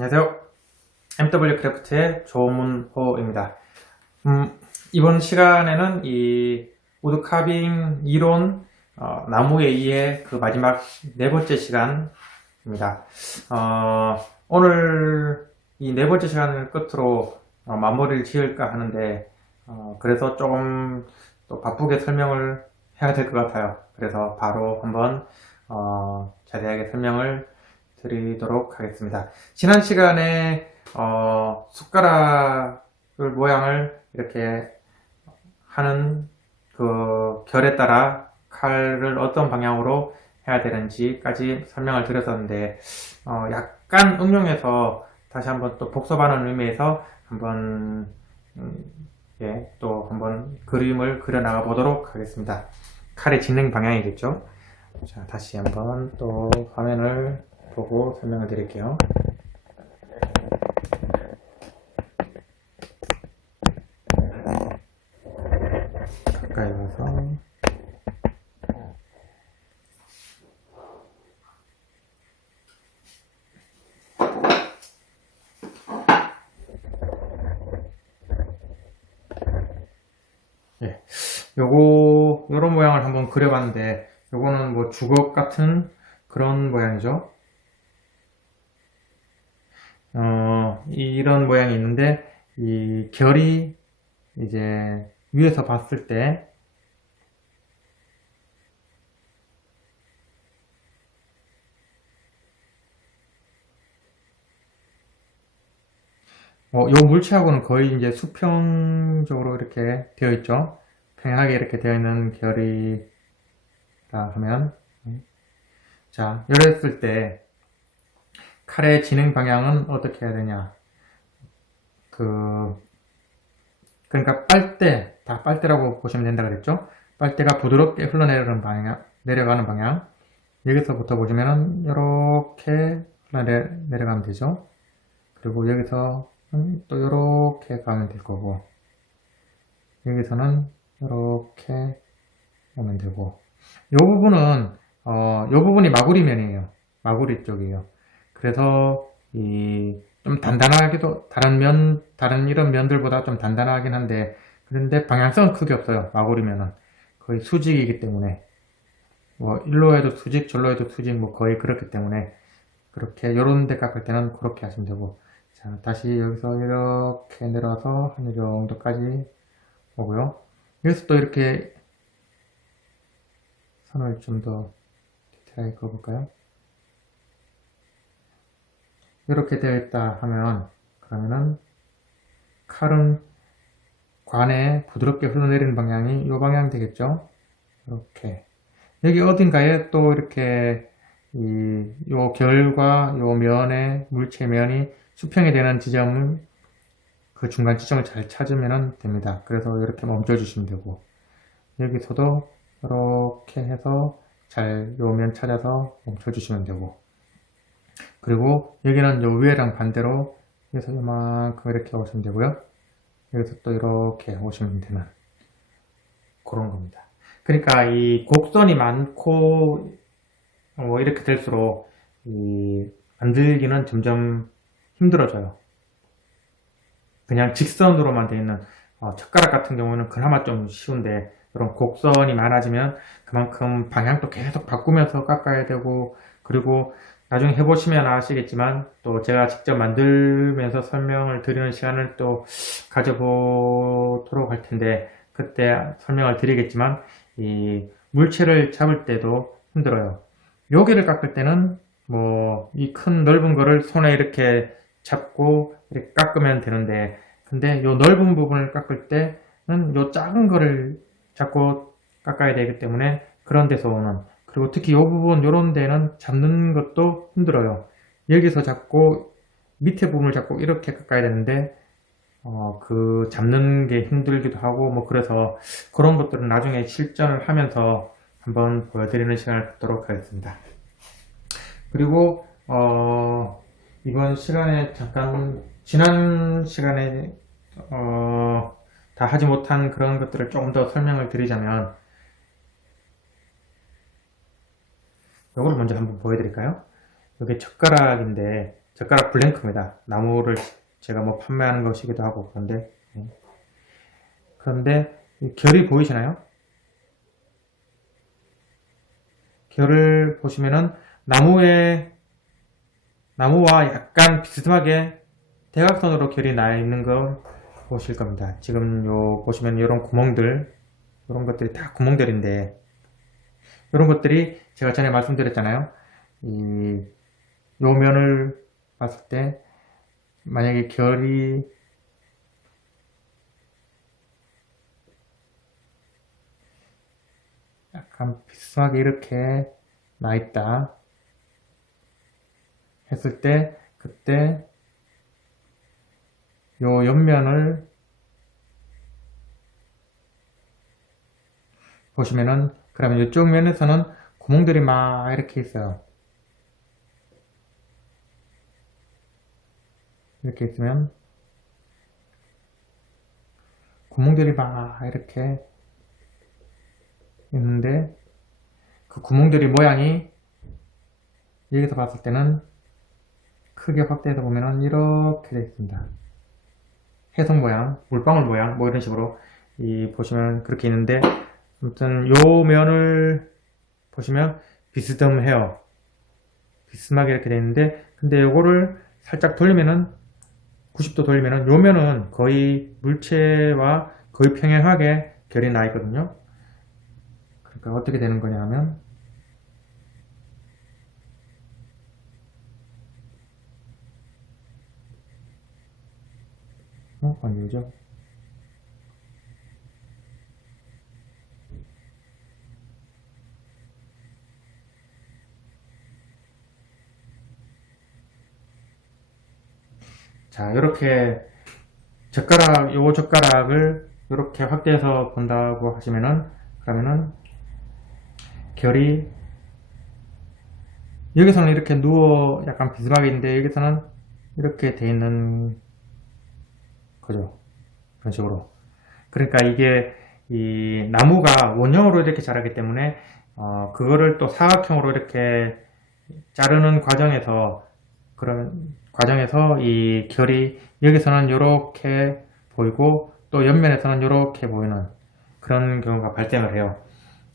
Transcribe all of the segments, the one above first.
안녕하세요. MW 크래프트의 조문호입니다. 이번 시간에는 이 우드카빙 이론 나무에 의해 그 마지막 네 번째 시간입니다. 오늘 이 네 번째 시간을 끝으로 마무리를 지을까 하는데 그래서 조금 또 바쁘게 설명을 해야 될 것 같아요. 그래서 바로 한번 자세하게 설명을 드리도록 하겠습니다. 지난 시간에 숟가락을 모양을 이렇게 하는 그 결에 따라 칼을 어떤 방향으로 해야 되는지까지 설명을 드렸었는데 약간 응용해서 다시 한번 또 복습하는 의미에서 한번 또 한번 그림을 그려나가 보도록 하겠습니다. 칼의 진행 방향이겠죠. 자, 다시 한번 또 화면을 보고 설명을 드릴게요. 가까이 와서 요런 모양을 한번 그려봤는데 요거는 뭐 주걱 같은 그런 모양이죠. 이런 모양이 있는데 이 결이 이제 위에서 봤을 때 요 물체하고는 거의 이제 수평적으로 이렇게 되어 있죠. 평행하게 이렇게 되어 있는 결이라 하면 자, 이랬을 때 칼의 진행 방향은 어떻게 해야 되냐? 그러니까 다 빨대라고 보시면 된다 그랬죠? 빨대가 부드럽게 흘러내려가는 방향. 여기서부터 보시면은 이렇게 흘러내려가면 되죠? 그리고 여기서 또 이렇게 가면 될 거고, 여기서는 이렇게 오면 되고, 요 부분이 마구리면이에요. 마구리 쪽이에요. 그래서 좀 단단하기도 다른 이런 면들보다 좀 단단하긴 한데 그런데 방향성은 크게 없어요. 마구리면은 거의 수직이기 때문에 뭐 일로 해도 수직, 절로 해도 수직 뭐 거의 그렇기 때문에 그렇게 요런 데 깎을 때는 그렇게 하시면 되고 자 다시 여기서 이렇게 내려와서 한 이 정도까지 오고요. 여기서 또 이렇게 선을 좀 더 디테일하게 그어볼까요? 이렇게 되어 있다 하면 그러면은 칼은 관에 부드럽게 흘러내리는 방향이 이 방향 되겠죠. 이렇게 여기 어딘가에 또 이렇게 요 결과 요 면의 물체면이 수평이 되는 지점을 그 중간 지점을 잘 찾으면 됩니다. 그래서 이렇게 멈춰 주시면 되고 여기서도 이렇게 해서 잘 요 면 찾아서 멈춰 주시면 되고 그리고 여기는 요 위에랑 반대로 여기서 이만큼 이렇게 오시면 되고요. 여기서 또 이렇게 오시면 되는 그런 겁니다. 그러니까 이 곡선이 많고 이렇게 될수록 만들기는 점점 힘들어져요. 그냥 직선으로만 되어 있는 젓가락 같은 경우는 그나마 좀 쉬운데 이런 곡선이 많아지면 그만큼 방향도 계속 바꾸면서 깎아야 되고 그리고 나중에 해보시면 아시겠지만 또 제가 직접 만들면서 설명을 드리는 시간을 또 가져보도록 할 텐데 그때 설명을 드리겠지만 이 물체를 잡을 때도 힘들어요. 여기를 깎을 때는 뭐 이 큰 넓은 거를 손에 이렇게 잡고 이렇게 깎으면 되는데 근데 요 넓은 부분을 깎을 때는 요 작은 거를 잡고 깎아야 되기 때문에 그런 데서 오는 그리고 특히 이 부분 요런 데는 잡는 것도 힘들어요. 여기서 잡고 밑에 부분을 잡고 이렇게 깎아야 되는데 그 잡는 게 힘들기도 하고 뭐 그래서 그런 것들은 나중에 실전을 하면서 한번 보여드리는 시간을 갖도록 하겠습니다. 그리고 이번 시간에 잠깐 지난 시간에 다 하지 못한 그런 것들을 조금 더 설명을 드리자면 이걸 먼저 한번 보여드릴까요? 이게 젓가락인데 젓가락 블랭크입니다. 나무를 제가 뭐 판매하는 것이기도 하고 그런데 이 결이 보이시나요? 결을 보시면은 나무와 약간 비스듬하게 대각선으로 결이 나 있는 걸 보실 겁니다. 지금 요 보시면 이런 구멍들, 이런 것들이 다 구멍들인데, 이런 것들이 제가 전에 말씀드렸잖아요. 요 면을 봤을 때 만약에 결이 약간 비스듬하게 이렇게 나 있다 했을 때, 그때 요 옆면을 보시면은, 그러면 이쪽 면에서는 구멍들이 막 이렇게 있어요. 이렇게 있으면 구멍들이 막 이렇게 있는데, 그 구멍들이 모양이 여기서 봤을 때는 크게 확대해서 보면은 이렇게 되어 있습니다. 해성 모양, 물방울 모양, 뭐 이런 식으로 보시면 그렇게 있는데, 아무튼 요 면을 보시면 비스듬해요. 비스듬하게 이렇게 되어 있는데, 근데 요거를 살짝 돌리면은 90도 돌리면은 요 면은 거의 물체와 거의 평행하게 결이 나 있거든요. 그러니까 어떻게 되는 거냐 하면, 아니죠. 자, 이렇게 요 젓가락을 이렇게 확대해서 본다고 하시면은, 그러면은 결이 여기서는 이렇게 누워 약간 비스듬하게 있는데 여기서는 이렇게 돼 있는 거죠. 그런 식으로. 그러니까 이게 이 나무가 원형으로 이렇게 자라기 때문에 그거를 또 사각형으로 이렇게 자르는 과정에서, 그런 과정에서 이 결이 여기서는 이렇게 보이고 또 옆면에서는 이렇게 보이는 그런 경우가 발생을 해요.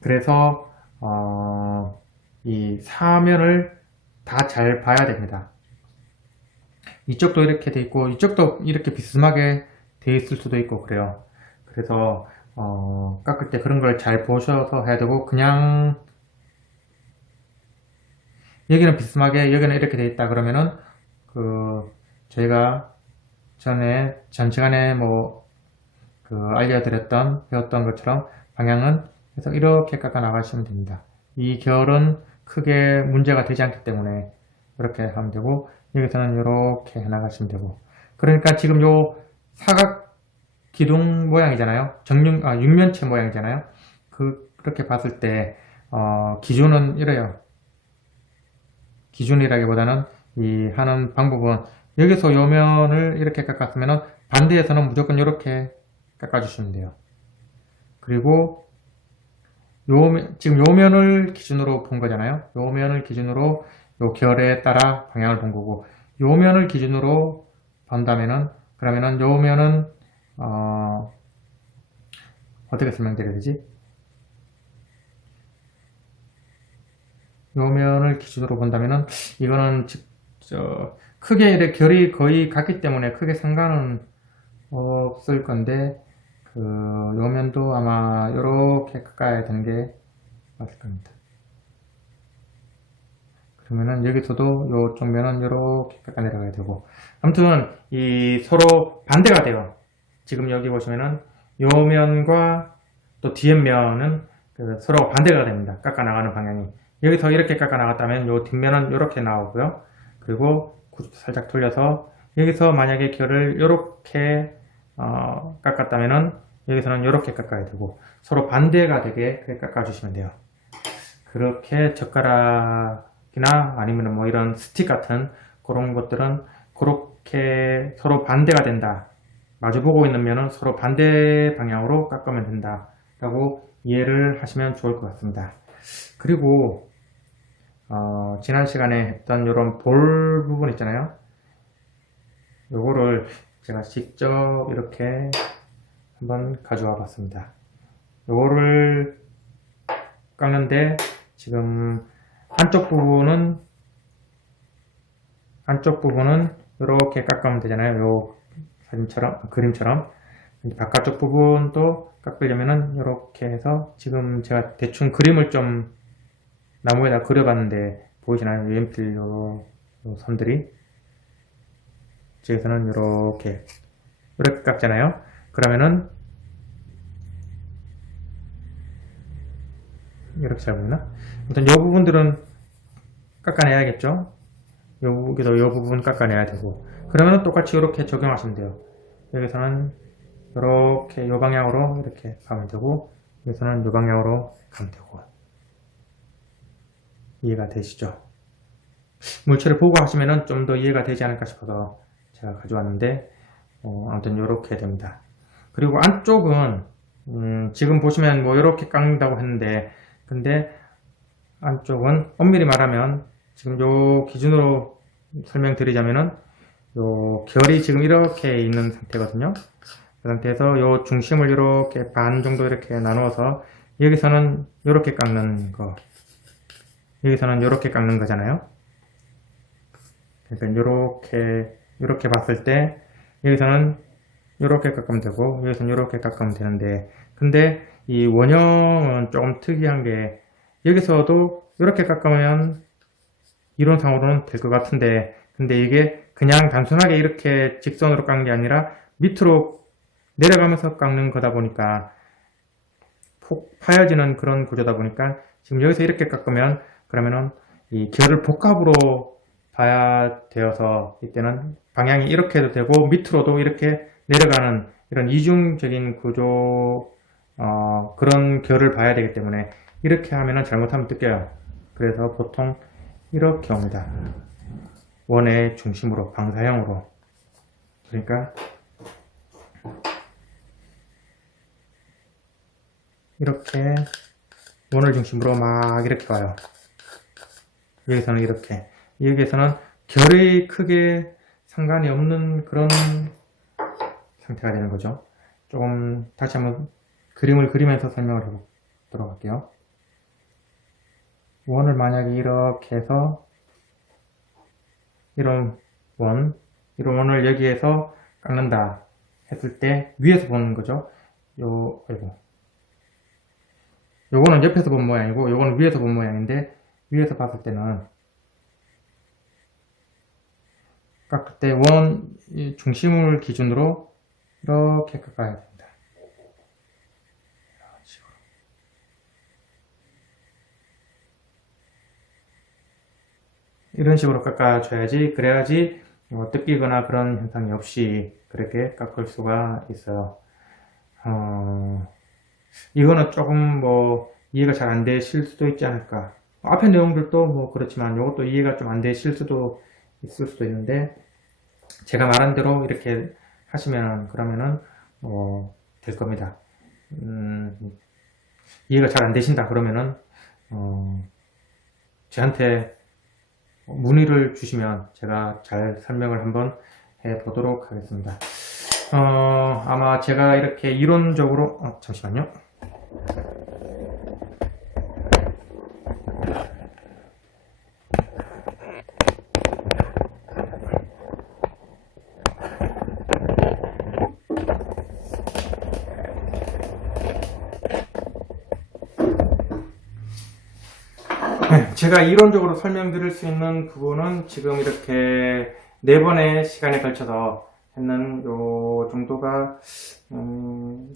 그래서 이 사면을 다 잘 봐야 됩니다. 이쪽도 이렇게 돼 있고 이쪽도 이렇게 비스듬하게 돼 있을 수도 있고 그래요. 그래서 깎을 때 그런 걸 잘 보셔서 해야 되고, 그냥 여기는 비스듬하게 여기는 이렇게 돼 있다 그러면은 저희가 전 시간에 알려드렸던 배웠던 것처럼 방향은 계속 이렇게 깎아 나가시면 됩니다. 이 결은 크게 문제가 되지 않기 때문에 이렇게 하면 되고, 여기서는 이렇게 해 나가시면 되고. 그러니까 지금 요 사각 기둥 모양이잖아요. 육면체 모양이잖아요. 그렇게 봤을 때 기준은 이래요. 기준이라기보다는 이 하는 방법은, 여기서 요 면을 이렇게 깎았으면 반대에서는 무조건 이렇게 깎아주시면 돼요. 그리고 지금 요 면을 기준으로 본 거잖아요. 요 면을 기준으로 요 결에 따라 방향을 본 거고, 요 면을 기준으로 본다면은, 그러면은 요 면은 어떻게 설명드려야 되지? 요 면을 기준으로 본다면은 이거는 크게 이렇게 결이 거의 같기 때문에 크게 상관은 없을 건데, 요 면도 아마 요렇게 깎아야 되는 게 맞을 겁니다. 그러면은 여기서도 요쪽 면은 요렇게 깎아 내려가야 되고, 아무튼 이 서로 반대가 돼요. 지금 여기 보시면은 요 면과 또 뒤에 면은 서로 반대가 됩니다. 깎아 나가는 방향이. 여기서 이렇게 깎아 나갔다면 요 뒷면은 이렇게 나오고요. 그리고 90도 살짝 돌려서 여기서 만약에 결을 이렇게 깎았다면은 여기서는 이렇게 깎아야 되고, 서로 반대가 되게 깎아주시면 돼요. 그렇게 젓가락이나 아니면 뭐 이런 스틱 같은 그런 것들은 그렇게 서로 반대가 된다. 마주보고 있는 면은 서로 반대 방향으로 깎으면 된다. 라고 이해를 하시면 좋을 것 같습니다. 그리고 지난 시간에 했던 이런 볼 부분 있잖아요. 요거를 제가 직접 이렇게 한번 가져와 봤습니다. 요거를 깎는데 지금 한쪽 부분은 이렇게 깎으면 되잖아요. 요 사진처럼, 그림처럼. 바깥쪽 부분도 깎으려면은 이렇게 해서 지금 제가 대충 그림을 좀 나무에다 그려봤는데 보이시나요? 연필 요 선들이. 저기서는 이렇게 깎잖아요. 그러면은 이렇게 잘 보이나? 일단 이 부분들은 깎아내야겠죠? 여기도 이 부분 깎아내야 되고, 그러면 똑같이 이렇게 적용하시면 돼요. 여기서는 이렇게 이 방향으로 이렇게 가면 되고, 여기서는 이 방향으로 가면 되고. 이해가 되시죠? 물체를 보고 하시면은 좀 더 이해가 되지 않을까 싶어서 제가 가져왔는데, 아무튼 이렇게 됩니다. 그리고 안쪽은 지금 보시면 뭐 이렇게 깎는다고 했는데, 근데 안쪽은 엄밀히 말하면 지금 요 기준으로 설명드리자면은 요 결이 지금 이렇게 있는 상태거든요. 그 상태에서 요 중심을 이렇게 반 정도 이렇게 나누어서 여기서는 이렇게 깎는 거, 여기서는 이렇게 깎는 거잖아요. 그러니까 이렇게 봤을 때 여기서는 이렇게 깎으면 되고 여기서는 이렇게 깎으면 되는데, 근데 이 원형은 조금 특이한 게 여기서도 이렇게 깎으면 이론상으로는 될 것 같은데, 근데 이게 그냥 단순하게 이렇게 직선으로 깎는 게 아니라 밑으로 내려가면서 깎는 거다 보니까 폭 파여지는 그런 구조다 보니까 지금 여기서 이렇게 깎으면 그러면은 이 결을 복합으로 봐야 되어서 이때는 방향이 이렇게 해도 되고 밑으로도 이렇게 내려가는 이런 이중적인 구조, 그런 결을 봐야 되기 때문에 이렇게 하면은 잘못하면 뜯겨요. 그래서 보통 이렇게 옵니다. 원의 중심으로, 방사형으로. 그러니까 이렇게 원을 중심으로 막 이렇게 와요. 여기서는 이렇게, 여기에서는 결이 크게 상관이 없는 그런 상태가 되는 거죠. 조금 다시 한번 그림을 그리면서 설명을 해보도록 할게요. 원을 만약에 이렇게 해서 이런 원을 여기에서 깎는다 했을 때 위에서 보는 거죠. 요거는 옆에서 본 모양이고 요거는 위에서 본 모양인데, 위에서 봤을 때는 깎을 때 원 중심을 기준으로 이렇게 깎아야 됩니다. 이런 식으로 깎아줘야지, 그래야지 뜯기거나 그런 현상이 없이 그렇게 깎을 수가 있어요. 이거는 조금 뭐 이해가 잘 안 되실 수도 있지 않을까. 앞에 내용들도 뭐 그렇지만 이것도 이해가 좀 안 되실 수도 있을 수도 있는데, 제가 말한 대로 이렇게 하시면 그러면은 될 겁니다. 이해가 잘 안 되신다 그러면은 저한테 문의를 주시면 제가 잘 설명을 한번 해 보도록 하겠습니다. 아마 제가 이렇게 이론적으로 잠시만요. 네, 제가 이론적으로 설명드릴 수 있는 부분은 지금 이렇게 4번의 시간에 걸쳐서 했는 요 정도가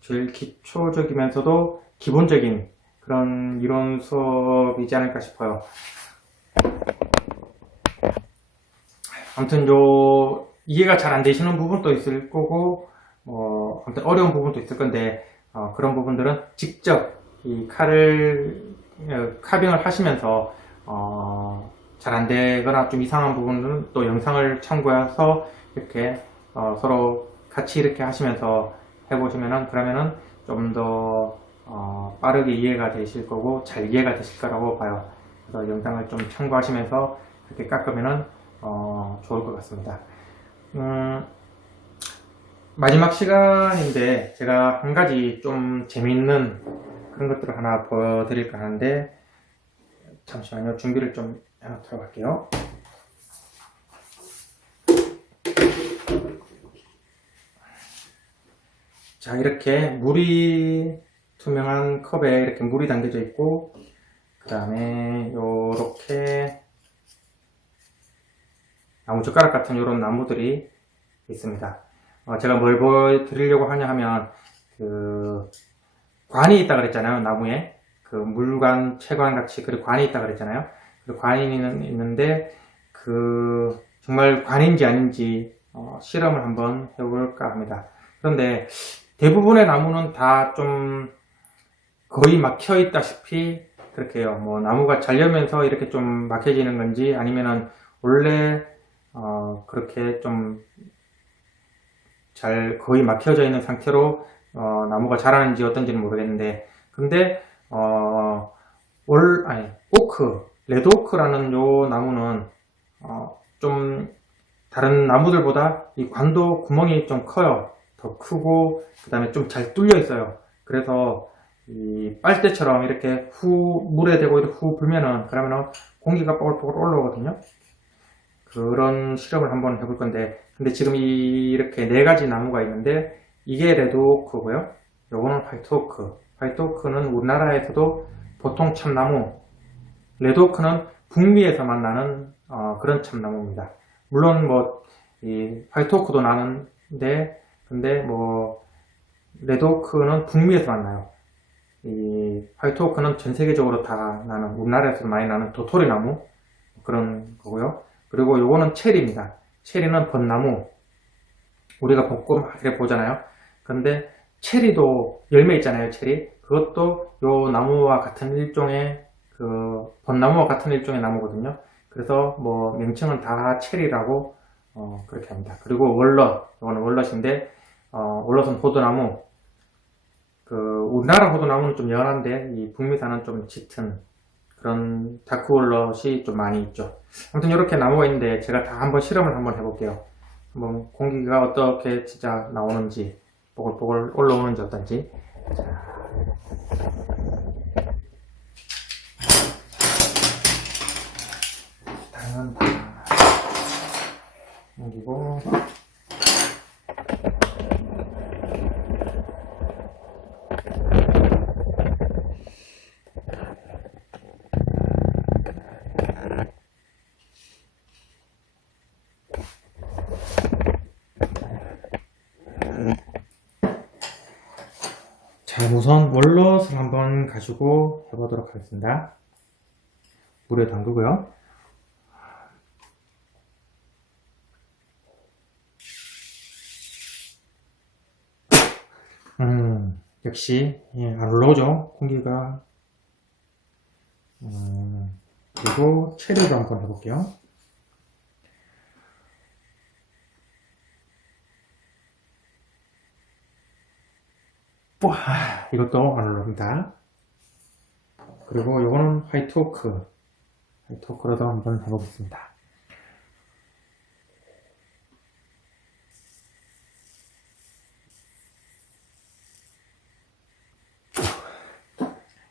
제일 기초적이면서도 기본적인 그런 이론 수업이지 않을까 싶어요. 아무튼 이해가 잘 안 되시는 부분도 있을 거고 아무튼 어려운 부분도 있을 건데, 그런 부분들은 직접 이 카빙을 하시면서 잘 안 되거나 좀 이상한 부분은 또 영상을 참고해서 이렇게 서로 같이 이렇게 하시면서 해보시면은, 그러면은 좀 더 빠르게 이해가 되실 거고 잘 이해가 되실 거라고 봐요. 그래서 영상을 좀 참고하시면서 그렇게 깎으면은 좋을 것 같습니다. 마지막 시간인데 제가 한 가지 좀 재미있는 그런 것들을 하나 보여드릴까 하는데, 잠시만요. 준비를 좀 해놓도록 할게요. 자, 이렇게 물이 투명한 컵에 이렇게 물이 담겨져 있고, 그 다음에 요렇게 나무젓가락 같은 이런 나무들이 있습니다. 제가 뭘 보여드리려고 하냐 하면, 관이 있다 그랬잖아요. 나무에 물관, 채관 같이 그 관이 있다 그랬잖아요. 그 관이 있는데 정말 관인지 아닌지 실험을 한번 해볼까 합니다. 그런데 대부분의 나무는 다 좀 거의 막혀 있다시피 그렇게 해요. 뭐 나무가 자려면서 이렇게 좀 막혀지는 건지, 아니면은 원래 그렇게 좀 잘 거의 막혀져 있는 상태로 나무가 자라는지 어떤지는 모르겠는데, 근데 레드 오크라는 요 나무는 좀 다른 나무들보다 이 관도 구멍이 좀 커요. 더 크고, 그 다음에 좀 잘 뚫려 있어요. 그래서 이 빨대처럼 이렇게 물에 대고 이렇게 불면은, 그러면은 공기가 뽀글뽀글 올라오거든요. 그런 실험을 한번 해볼 건데, 근데 지금 이렇게 네 가지 나무가 있는데, 이게 레드 오크고요. 요거는 화이트 오크. 화이트 오크는 우리나라에서도 보통 참나무, 레드 오크는 북미에서만 나는 그런 참나무입니다. 물론 뭐 이 화이트 오크도 나는데, 근데 뭐 레드 오크는 북미에서만 나요. 이 화이트 오크는 전 세계적으로 다 나는, 우리나라에서 많이 나는 도토리 나무 그런 거고요. 그리고 요거는 체리입니다. 체리는 벚나무. 우리가 벚꽃 이렇게 보잖아요. 그런데 체리도 열매 있잖아요. 체리. 그것도 요 나무와 같은 일종의 벚나무와 같은 일종의 나무거든요. 그래서 뭐 명칭은 다 체리라고 그렇게 합니다. 그리고 월넛, 이거는 월넛인데, 월넛은 호두나무. 우리나라 호두나무는 좀 연한데, 이 북미산은 좀 짙은 그런 다크 월넛이 좀 많이 있죠. 아무튼 이렇게 나무가 있는데, 제가 다 한번 실험을 한번 해볼게요. 한번 공기가 어떻게 진짜 나오는지, 뽀글뽀글 올라오는지 어떤지. 당연 다 옮기고, 자, 우선 월넛을 한번 가지고 해보도록 하겠습니다. 물에 담그고요. 역시 안 올라오죠, 공기가. 그리고 체리도 한번 해볼게요. 이것도 안 올라옵니다. 그리고 이거는 화이트 오크. 화이트 오크로도 한번 해보겠습니다.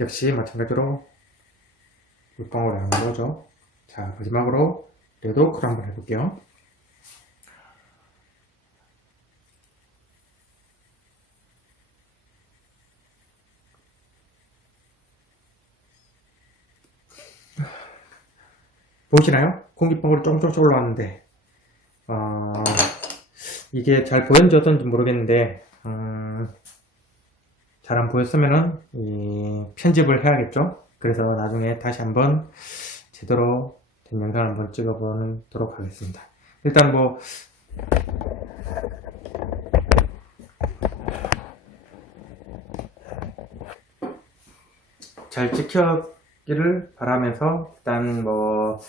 역시 마찬가지로 물방울이 안 올라오죠. 자, 마지막으로 레드 오크를 한번 해볼게요. 보시나요? 공기방울이 조금씩 올라왔는데, 이게 잘 보였는지 어떤지 모르겠는데, 잘 안 보였으면은 편집을 해야겠죠. 그래서 나중에 다시 한번 제대로 된 영상을 한번 찍어보도록 하겠습니다. 일단 뭐 잘 지켰기를 바라면서, 일단 뭐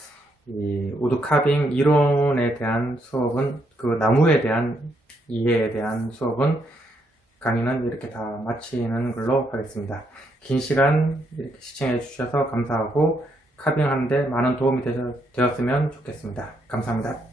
이 우드카빙 이론에 대한 수업은, 나무에 대한 이해에 대한 수업은, 강의는 이렇게 다 마치는 걸로 하겠습니다. 긴 시간 이렇게 시청해 주셔서 감사하고, 카빙하는데 많은 도움이 되었으면 좋겠습니다. 감사합니다.